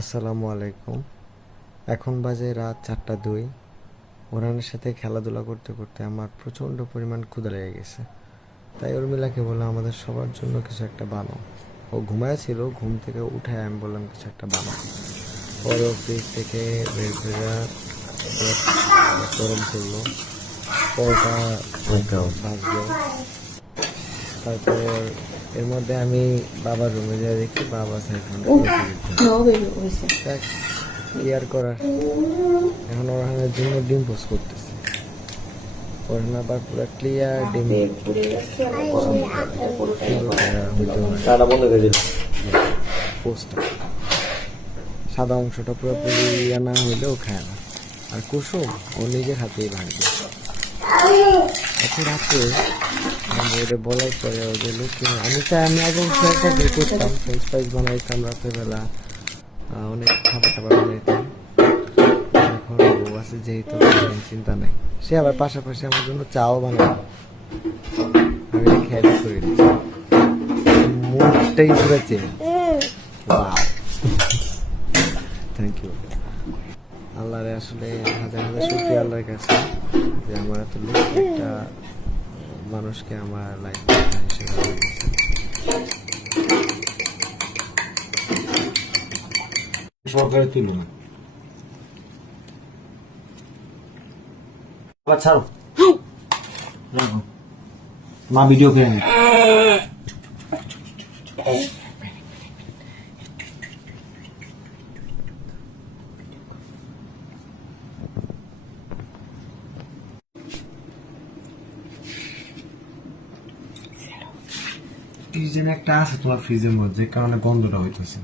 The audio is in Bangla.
আসসালামু আলাইকুম। এখন বাজে রাত 4টা 2। ওরানের সাথে খেলাধুলা করতে করতে আমার প্রচণ্ড পরিমাণ ক্ষুধা লেগে গেছে। তাই উর্মিলাকে বললাম আমাদের সবার জন্য কিছু একটা বানাও। ও ঘুমায় ছিল, ঘুম থেকে উঠে আমি বললাম কিছু একটা বানাও। পরে ফ্রিজ থেকে বের করে গরম করলো, পরোটা ভাজলো। তারপর এর মধ্যে আমি বাবার রুমে যাই, দেখি বাবা সাইফোন কি আর করার। এখন ওরানের জন্য ডিম পোস্ট করতেছে। ওরান আবার পুরো ক্লিয়ার ডিম পোস্টটা, সাদা অংশটা পুরোপুরি ইয়া না হইলেও খায় না। আর কুসুম ও নিজের হাতেই ভাঙবে। এত রাতে ওদের বলার পরে ওদের লুকিয়ে আমি আগে একটা বিয়ে করতাম, ফ্রেঞ্চ ফ্রাইজ বানাইতাম রাতের বেলা, অনেক খাবার টাবার বানাইতাম। এখন বউ আছে যেহেতু চিন্তা নাই, সে আবার পাশাপাশি আমার জন্য চাও বানায়। আমি খেয়াল করে দিচ্ছি, মুডটাই পুরো চেঞ্জ। থ্যাংক ইউ আল্লাহরে, আসলে হাজার হাজার শুকরিয়া আল্লাহর কাছে যে আমার এত লোক একটা মানুষকে আমার লাইফ হিসেবে সরকারে তুলো না। আবার ছাড়ো, রাখো, মা ভিডিও করে নি। কি যেন একটা আছে তোমার ফ্রিজের মধ্যে, কারণে গন্ধটা হইতেছে।